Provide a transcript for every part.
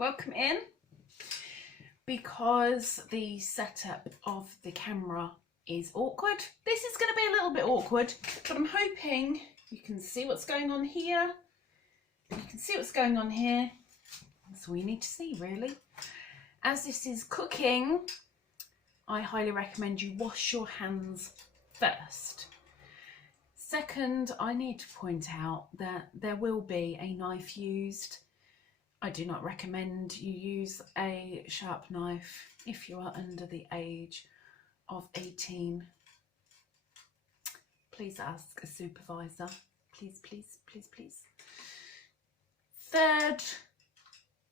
welcome in. Because the setup of the camera is awkward, this is going to be a little bit awkward, but I'm hoping you can see what's going on here. You can see what's going on here. That's all you need to see, really. As this is cooking, I highly recommend you wash your hands first. Second, I need to point out that there will be a knife used. I do not recommend you use a sharp knife if you are under the age of 18. Please ask a supervisor. Please, please, please, please. Third,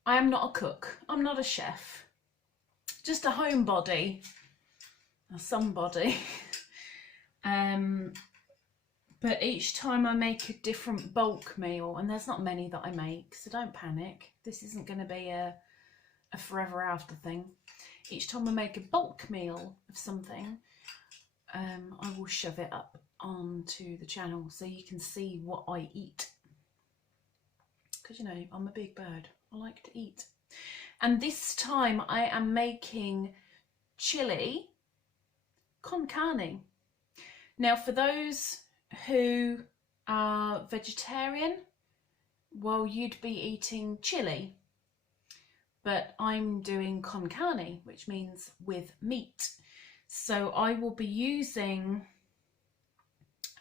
I am not a cook. I'm not a chef. Just a homebody, or somebody. But each time I make a different bulk meal, and there's not many that I make, so don't panic. This isn't going to be a forever after thing. Each time I make a bulk meal of something, I will shove it up onto the channel so you can see what I eat. Because, you know, I'm a big bird. I like to eat. And this time I am making chili con carne. Now, for those who are vegetarian, well, you'd be eating chili, but I'm doing con carne, which means with meat. So I will be using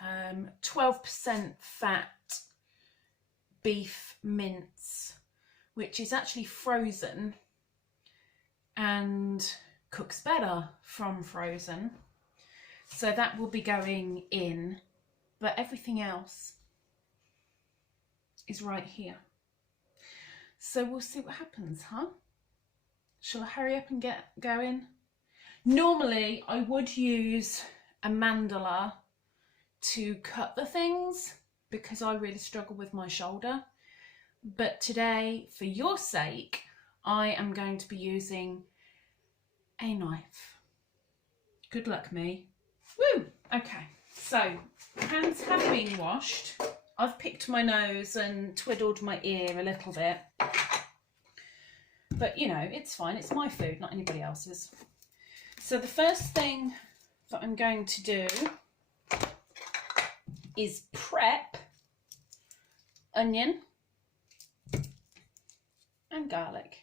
12% fat beef mince, which is actually frozen and cooks better from frozen. So that will be going in. But everything else is right here. So we'll see what happens, huh? Shall I hurry up and get going? Normally, I would use a mandala to cut the things because I really struggle with my shoulder. But today, for your sake, I am going to be using a knife. Good luck, me. Woo! Okay. So, hands have been washed. I've picked my nose and twiddled my ear a little bit. But, you know, it's fine. It's my food, not anybody else's. So the first thing that I'm going to do is prep onion and garlic.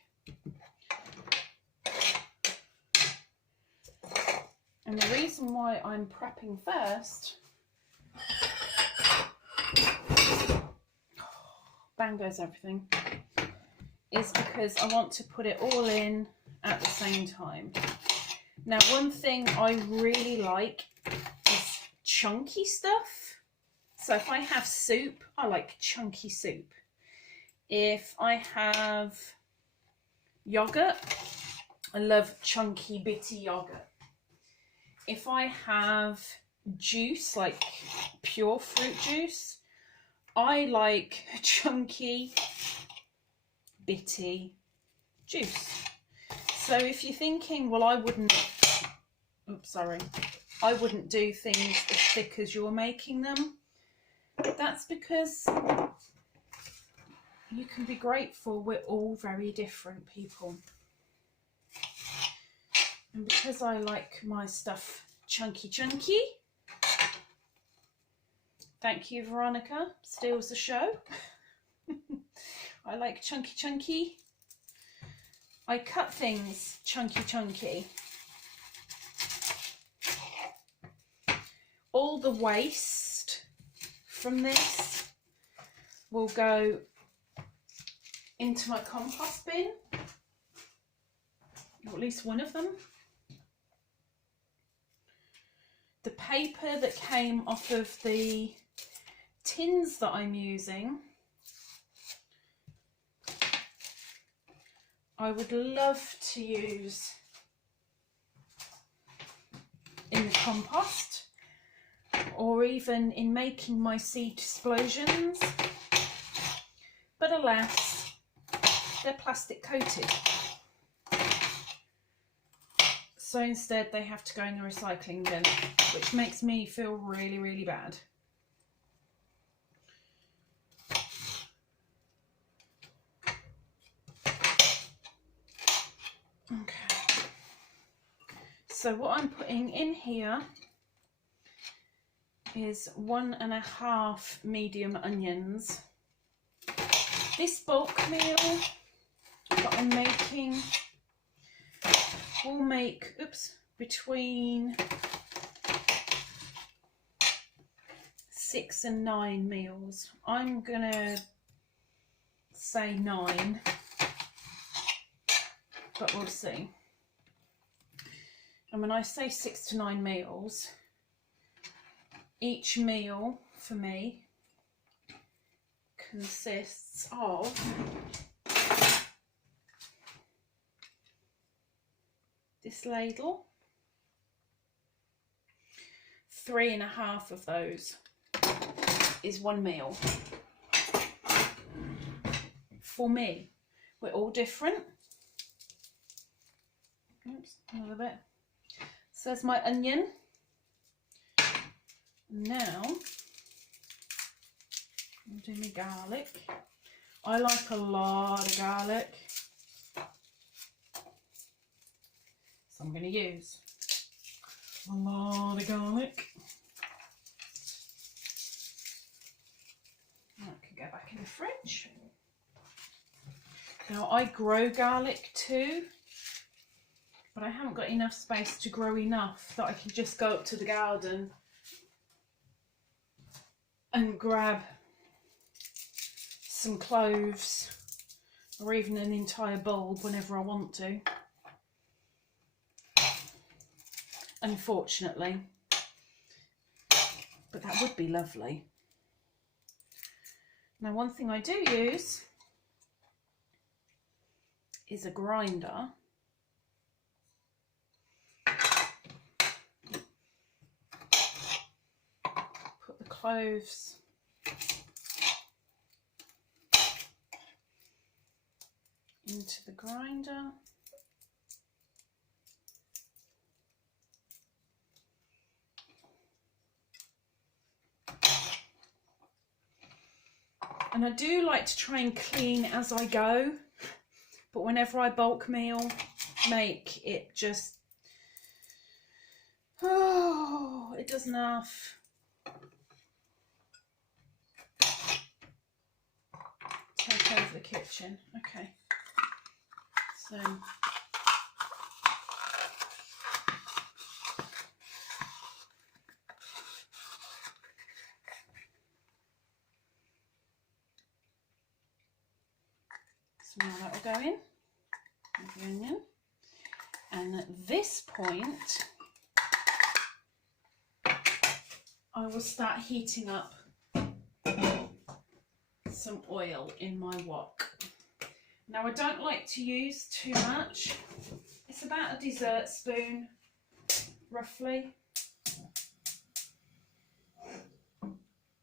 And the reason why I'm prepping first, bang goes everything, is because I want to put it all in at the same time. Now, one thing I really like is chunky stuff. So if I have soup, I like chunky soup. If I have yogurt, I love chunky bitty yogurt. If I have juice, like pure fruit juice, I like chunky, bitty juice. So if you're thinking, well, I wouldn't do things as thick as you're making them, that's because you can be grateful we're all very different people. And because I like my stuff chunky, thank you, Veronica, steals the show. I like chunky. I cut things chunky. All the waste from this will go into my compost bin, or at least one of them. The paper that came off of the tins that I'm using, I would love to use in the compost, or even in making my seed explosions, but alas, they're plastic coated. So instead they have to go in the recycling bin, which makes me feel really, really bad. Okay. So what I'm putting in here is 1.5 medium onions. This bulk meal that I'm making will make, between 6 and 9 meals. I'm gonna say 9, but we'll see. And when I say 6 to 9 meals, each meal for me consists of this ladle. 3.5 of those is one meal. For me, we're all different. Oops, another bit. So there's my onion. Now, I'll do my garlic. I like a lot of garlic, so I'm going to use a lot of garlic. That could go back in the fridge. Now I grow garlic too, but I haven't got enough space to grow enough that I can just go up to the garden and grab some cloves or even an entire bulb whenever I want to. Unfortunately, but that would be lovely. Now, one thing I do use is a grinder. Put the cloves into the grinder. And I do like to try and clean as I go, but whenever I bulk meal make, it just, it doesn't have. Take over the kitchen. Okay. So now that will go in with the onion, and at this point I will start heating up some oil in my wok. Now I don't like to use too much. It's about a dessert spoon roughly,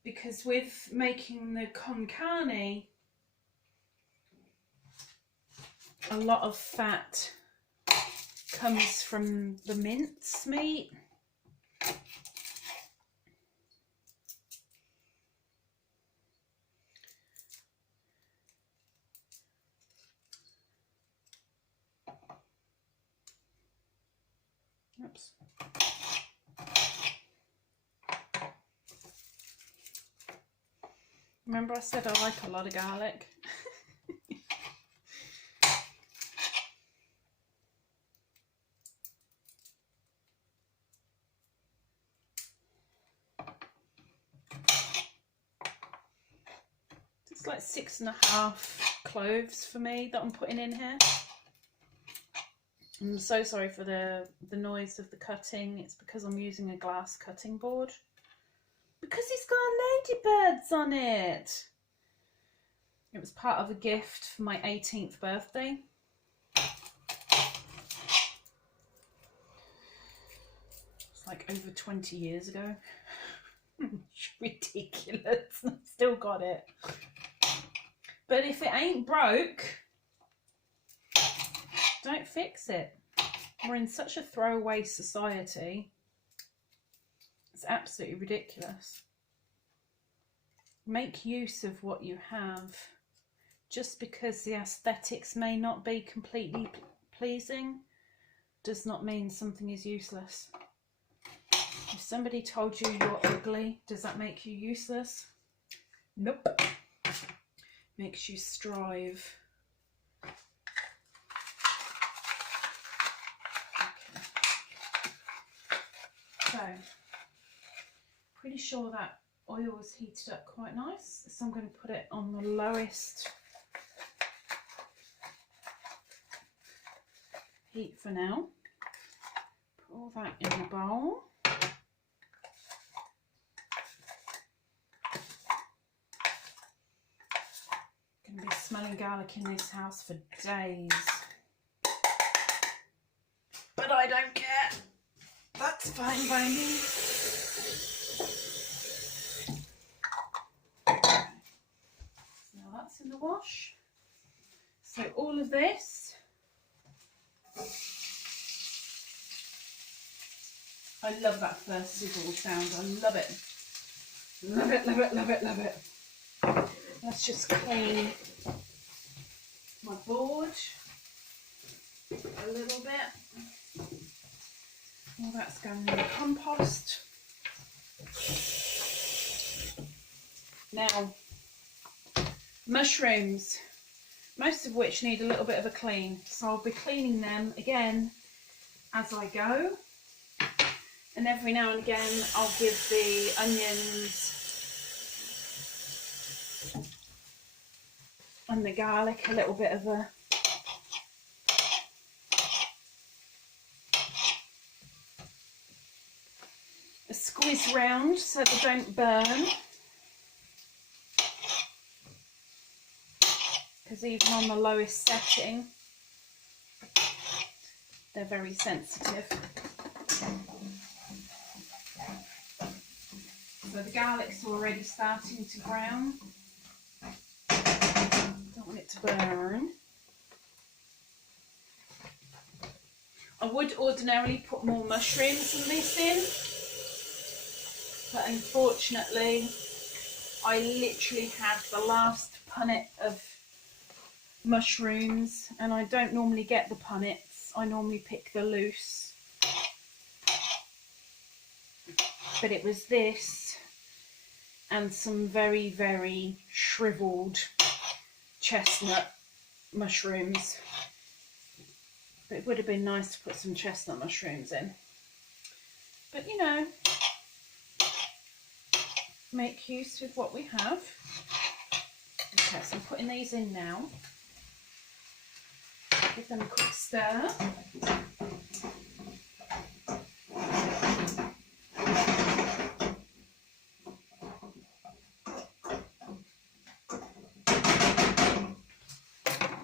because with making the con carne, a lot of fat comes from the mince meat. Oops. Remember I said I like a lot of garlic? It's like 6.5 cloves for me that I'm putting in here. I'm so sorry for the noise of the cutting. It's because I'm using a glass cutting board. Because it's got ladybirds on it. It was part of a gift for my 18th birthday. It's like over 20 years ago. It's ridiculous. I've still got it. But if it ain't broke, don't fix it. We're in such a throwaway society. It's absolutely ridiculous. Make use of what you have, just because the aesthetics may not be completely pleasing does not mean something is useless. If somebody told you you're ugly, does that make you useless? Nope. Makes you strive. Okay. So, pretty sure that oil is heated up quite nice, so I'm going to put it on the lowest heat for now. Put all that in the bowl. Gonna be smelling garlic in this house for days. But I don't care. That's fine by me. Now that's in the wash. So all of this, I love that first sizzle sound. I love it. Love it, love it, love it, love it. Let's just clean my board a little bit. All that's going in the compost. Now, mushrooms, most of which need a little bit of a clean. So I'll be cleaning them again as I go. And every now and again I'll give the onions and the garlic a little bit of a squeeze round so they don't burn, because even on the lowest setting they're very sensitive. So the garlic's already starting to brown. Don't want it to burn. I would ordinarily put more mushrooms than this in, but unfortunately I literally have the last punnet of mushrooms, and I don't normally get the punnets, I normally pick the loose. But it was this and some very, very shriveled chestnut mushrooms. But it would have been nice to put some chestnut mushrooms in. But you know, make use with what we have. Okay, so I'm putting these in now. Give them a quick stir.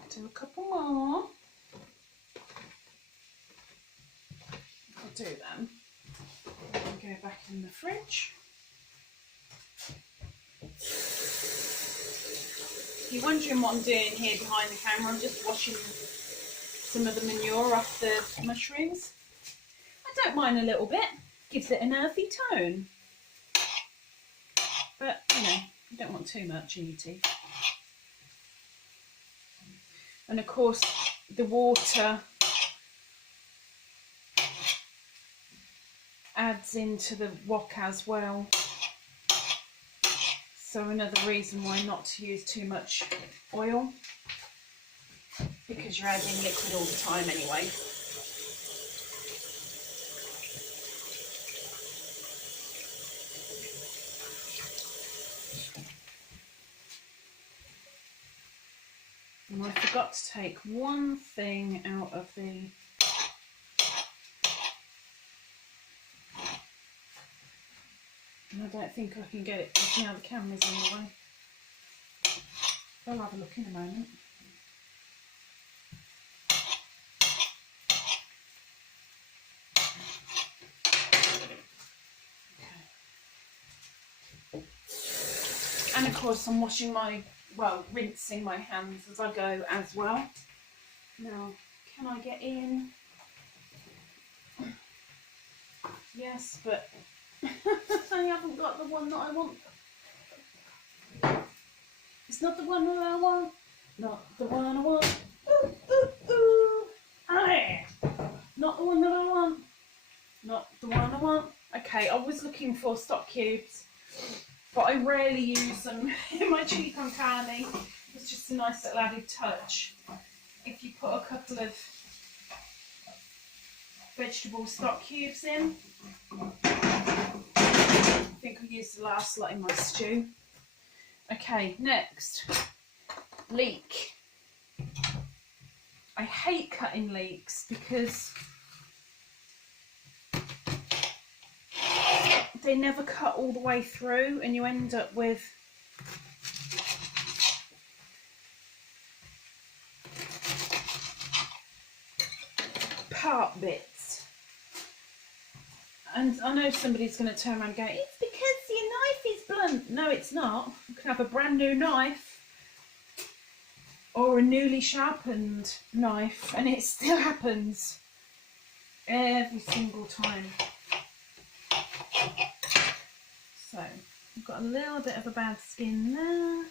Do a couple more. I'll do them. And go back in the fridge. If you're wondering what I'm doing here behind the camera, I'm just washing some of the manure off the mushrooms. I don't mind a little bit, gives it an earthy tone. But, you know, you don't want too much in your teeth. And of course, the water adds into the wok as well. So another reason why not to use too much oil, because you're adding liquid all the time anyway. And I forgot to take one thing out of the and I don't think I can get it because now the camera's in the way. I'll have a look in a moment. Okay. And of course I'm washing my, well, rinsing my hands as I go as well. Now, can I get in? Yes, but I haven't got the one that I want. It's not the one that I want. Not the one I want. Ooh, ooh, ooh. I one that I want. Not the one I want. Okay, I was looking for stock cubes, but I rarely use them in my chili con carne. It's just a nice little added touch. If you put a couple of vegetable stock cubes in. I think I used the last lot in my stew. Okay, next, leek. I hate cutting leeks because they never cut all the way through and you end up with part bits. And I know somebody's going to turn around and go, it's because your knife is blunt. No, it's not. You can have a brand new knife or a newly sharpened knife and it still happens every single time. So I've got a little bit of a bad skin there.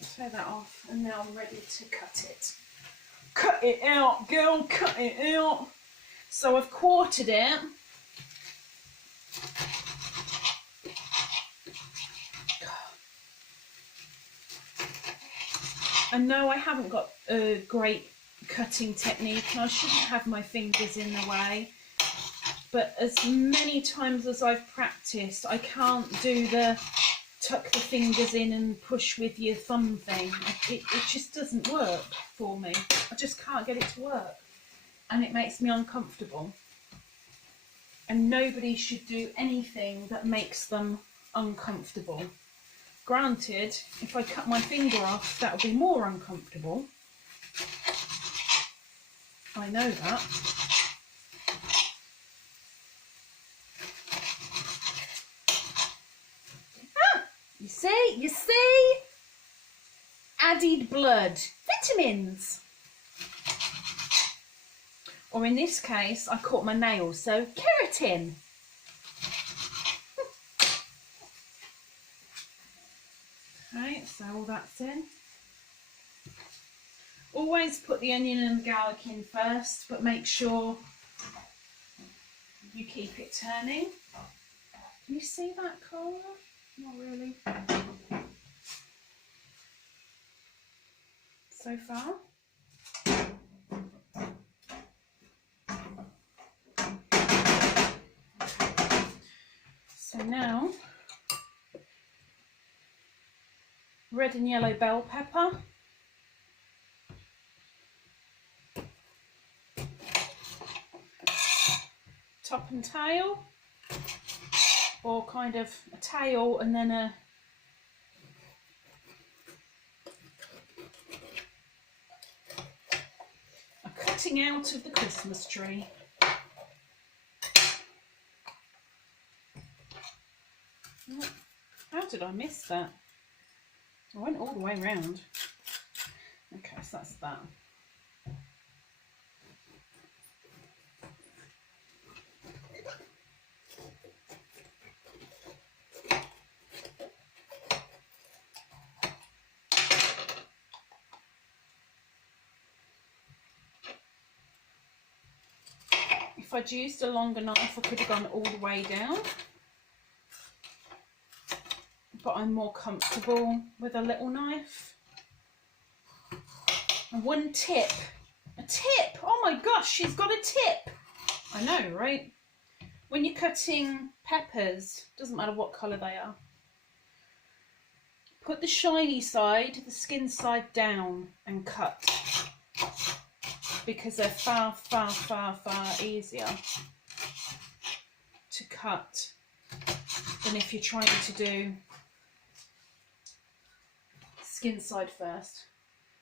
So I'll tear that off and now I'm ready to cut it. Cut it out, girl, cut it out. So I've quartered it. And no, I haven't got a great cutting technique. I shouldn't have my fingers in the way. But as many times as I've practiced, I can't do the tuck the fingers in and push with your thumb thing. It just doesn't work for me. I just can't get it to work. And it makes me uncomfortable. And nobody should do anything that makes them uncomfortable. Granted, if I cut my finger off, that would be more uncomfortable. I know that. Ah, you see? Added blood, vitamins. Or in this case, I caught my nail, so keratin. Right, so all that's in. Always put the onion and the garlic in first, but make sure you keep it turning. Can you see that colour? Not really. So far. So now, red and yellow bell pepper, top and tail, or kind of a tail and then a cutting out of the Christmas tree. How did I miss that? I went all the way around. Okay, so that's that. If I'd used a longer knife, I could have gone all the way down. But I'm more comfortable with a little knife. And one tip, a tip, oh my gosh, she's got a tip. I know, right? When you're cutting peppers, doesn't matter what colour they are, put the shiny side, the skin side down and cut. Because they're far, far, far, far easier to cut than if you're trying to do skin side first.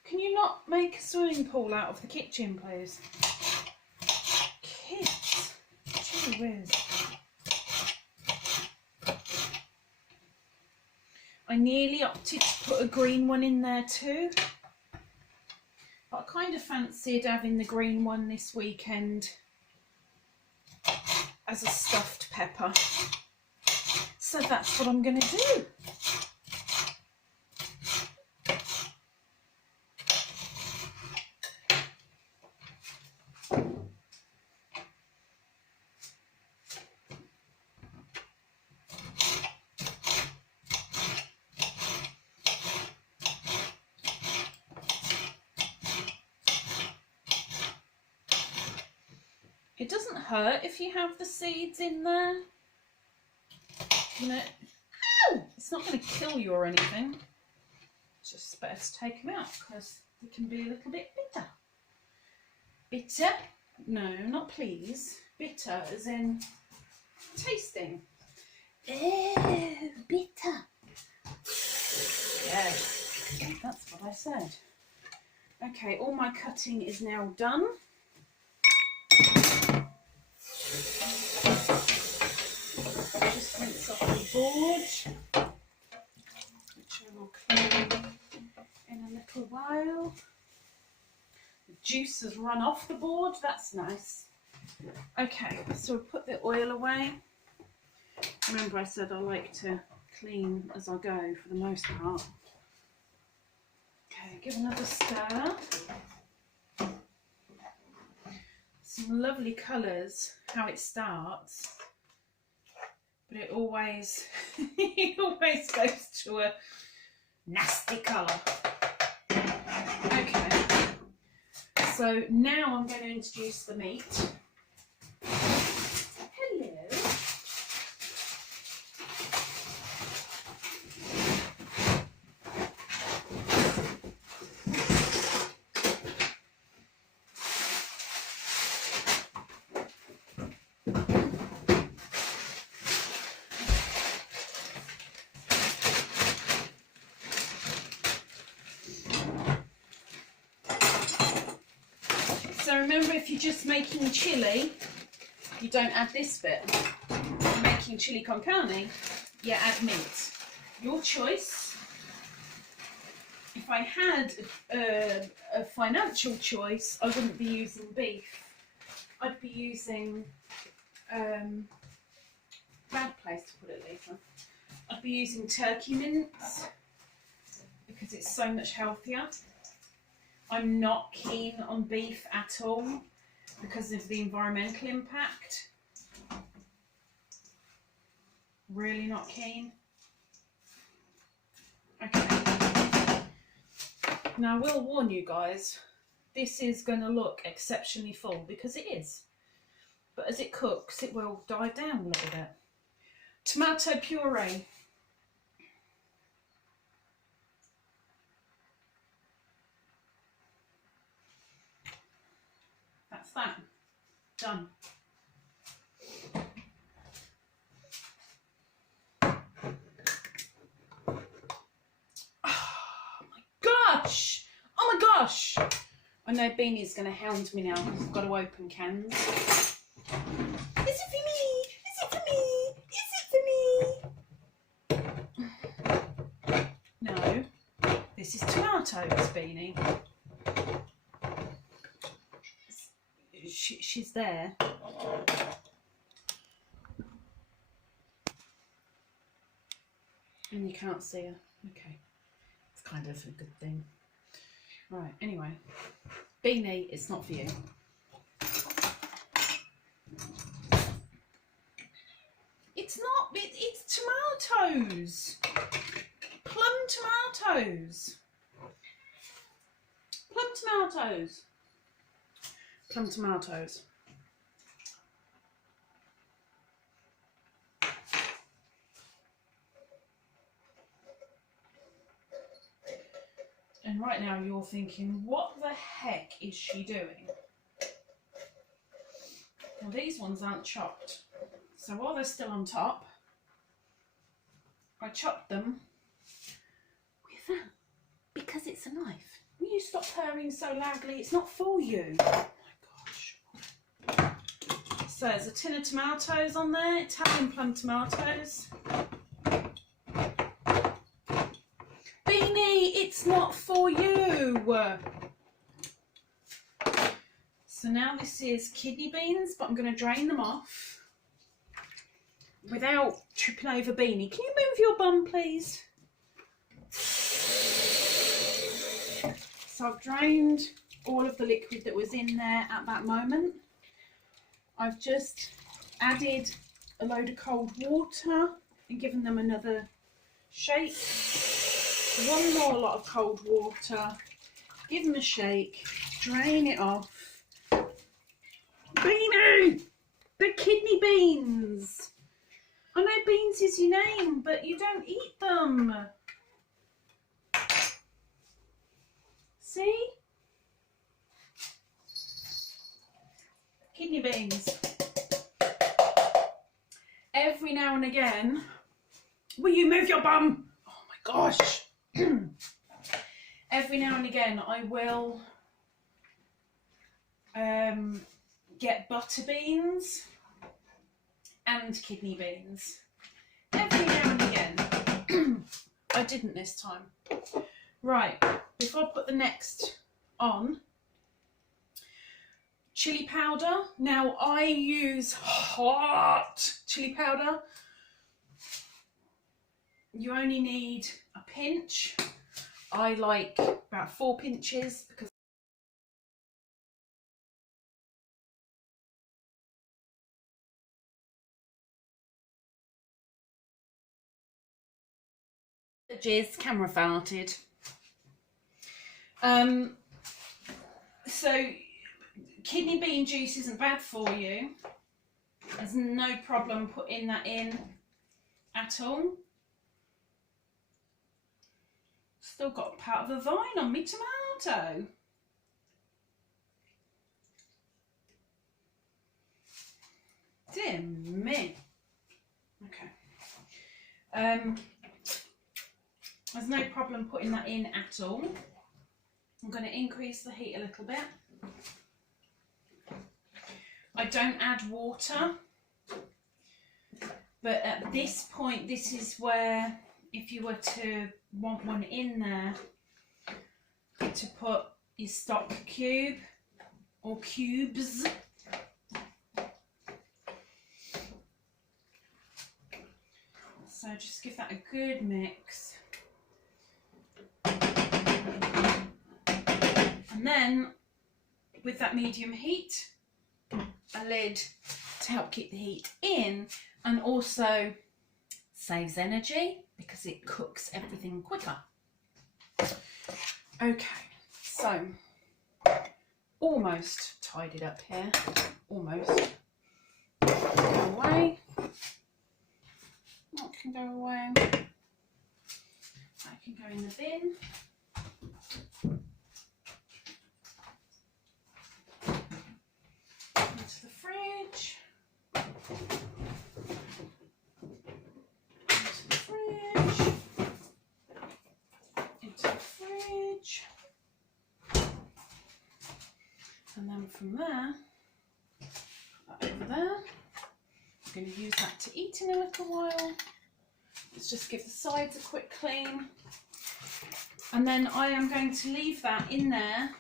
Can you not make a swimming pool out of the kitchen, please? Kids, gee whiz. I nearly opted to put a green one in there too. But I kind of fancied having the green one this weekend as a stuffed pepper. So that's what I'm going to do. hurt if you have the seeds in there. You know, it's not going to kill you or anything. It's just better to take them out because they can be a little bit bitter. Bitter? No, not please. Bitter as in tasting. Ew, bitter. Yeah, that's what I said. Okay, all my cutting is now done. Just rinse off the board, which I will clean in a little while. The juice has run off the board, that's nice. Okay, so we'll put the oil away. Remember I said I like to clean as I go for the most part. Okay, give another stir. Some lovely colours, how it starts, but it always, it always goes to a nasty colour. Okay, so now I'm going to introduce the meat. Hello. So remember, if you're just making chilli, you don't add this bit. If you're making chili con carne, you add meat. Your choice. If I had a financial choice, I wouldn't be using beef. I'd be using, bad place to put it later. I'd be using turkey mince because it's so much healthier. I'm not keen on beef at all because of the environmental impact. Really not keen. Okay. Now I will warn you guys, this is going to look exceptionally full because it is. But as it cooks, it will die down a little bit. Tomato puree. That's that. Done. Oh my gosh! Oh my gosh! I know Beanie's going to hound me now because I've got to open cans. Is it for me? Is it for me? Is it for me? No. This is tomatoes, Beanie. She's there. And you can't see her. Okay. It's kind of a good thing. Right, anyway. Beanie, it's not for you. It's not, it's tomatoes. Plum tomatoes. Plum tomatoes. Plum tomatoes. And right now you're thinking, what the heck is she doing? Well, these ones aren't chopped. So while they're still on top, I chopped them with that because it's a knife. Will you stop purring so loudly? It's not for you. So there's a tin of tomatoes on there, Italian plum tomatoes. Beanie, it's not for you. So now this is kidney beans, but I'm going to drain them off without tripping over Beanie. Can you move your bum, please? So I've drained all of the liquid that was in there at that moment. I've just added a load of cold water and given them another shake. One more lot of cold water, give them a shake, drain it off. Beanie! The kidney beans. I know beans is your name, but you don't eat them. See? Kidney beans. Every now and again, will you move your bum? Oh my gosh. Every now and again I will get butter beans and kidney beans. Every now and again. I didn't this time. Right, before I put the next on, chili powder. Now I use hot chili powder. You only need a pinch. I like about 4 pinches because the jizz camera farted. So kidney bean juice isn't bad for you. There's no problem putting that in at all. Still got part of the vine on me tomato. Dear me. Okay. There's no problem putting that in at all. I'm going to increase the heat a little bit. I don't add water, but at this point, this is where, if you were to want one in there, to put your stock cube or cubes. So just give that a good mix. And then with that medium heat, a lid to help keep the heat in, and also saves energy because it cooks everything quicker. Okay, so almost tidied up here. Almost. Go away. That can go away. That can go in the bin. Into the fridge. Into the fridge. Into the fridge. And then from there, put that over there. I'm going to use that to eat in a little while. Let's just give the sides a quick clean. And then I am going to leave that in there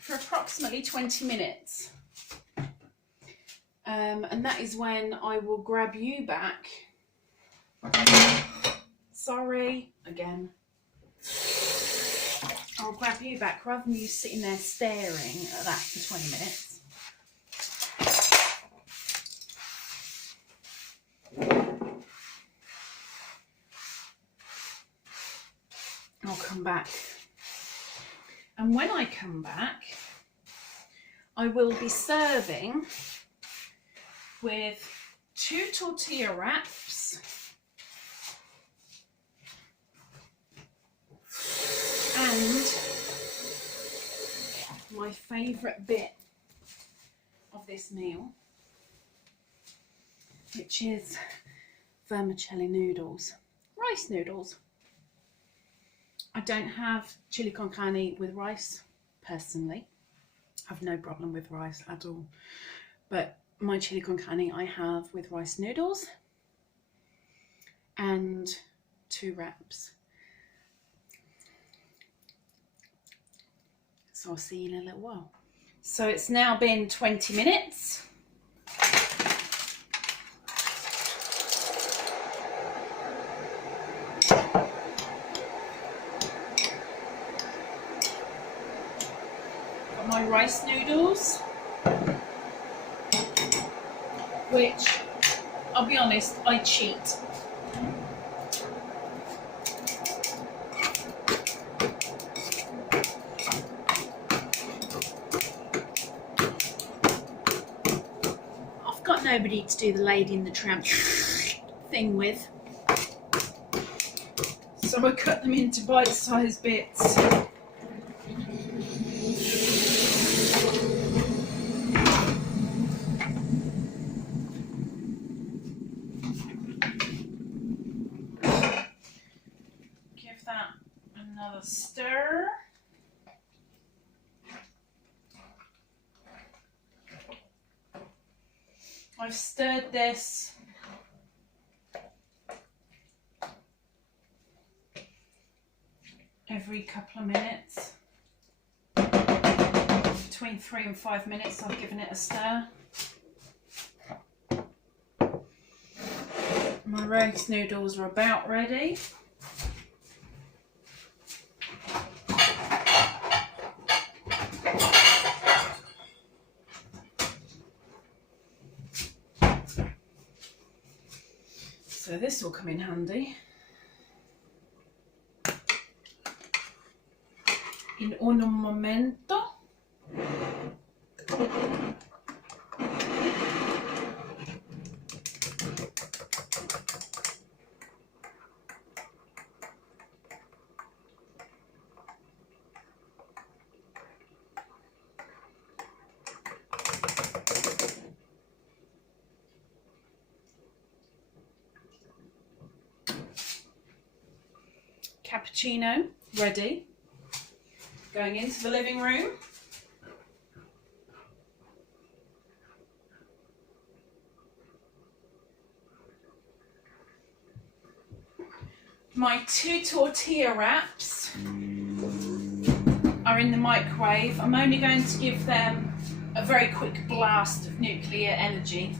for approximately 20 minutes. And that is when I will grab you back. Sorry, again. I'll grab you back rather than you sitting there staring at that for 20 minutes. I'll come back. And when I come back, I will be serving with 2 tortilla wraps and my favourite bit of this meal, which is vermicelli noodles, rice noodles. I don't have chili con carne with rice personally. I have no problem with rice at all, but my chili con carne I have with rice noodles and 2 wraps. So I'll see you in a little while. So it's now been 20 minutes. Got my rice noodles, which, I'll be honest, I cheat. nobody to do the Lady in the Tramp thing with. So I cut them into bite-sized bits. Give that another stir. I've stirred this every couple of minutes. Between 3 and 5 minutes I've given it a stir. My roast noodles are about ready. So this will come in handy. In un momento. Cappuccino ready. Going into the living room. My 2 tortilla wraps are in the microwave. I'm only going to give them a very quick blast of nuclear energy.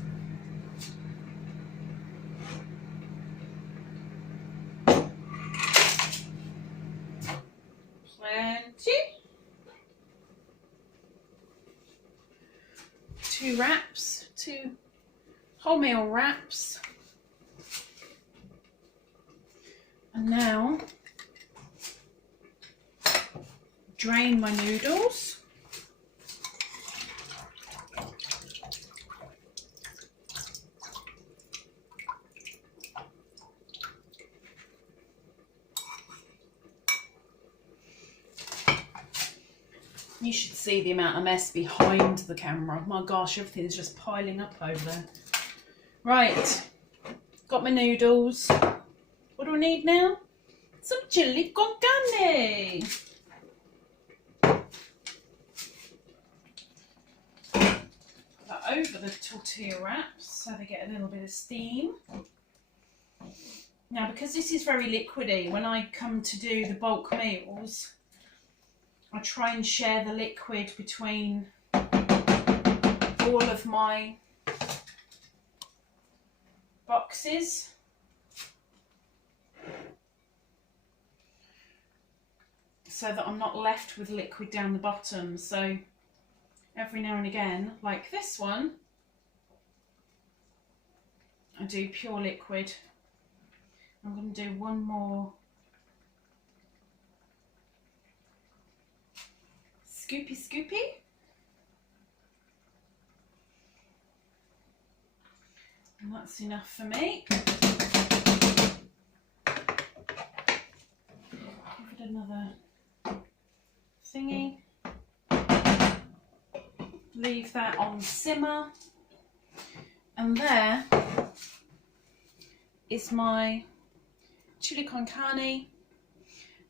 Plenty. 2 wraps, 2 wholemeal wraps. And now drain my noodles. You should see the amount of mess behind the camera. My gosh, everything's just piling up over there. Right, got my noodles. What do I need now? Some chili con carne. Put that over the tortilla wraps so they get a little bit of steam. Now, because this is very liquidy, when I come to do the bulk meals, I try and share the liquid between all of my boxes. So that I'm not left with liquid down the bottom. So every now and again, like this one, I do pure liquid. I'm going to do one more scoopy. And that's enough for me. Give it another thingy. Leave that on simmer. And there is my chili con carne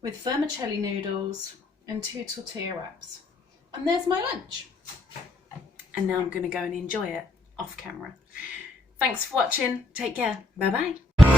with vermicelli noodles and 2 tortilla wraps. And there's my lunch. And now I'm going to go and enjoy it off camera. Thanks for watching. Take care. Bye bye.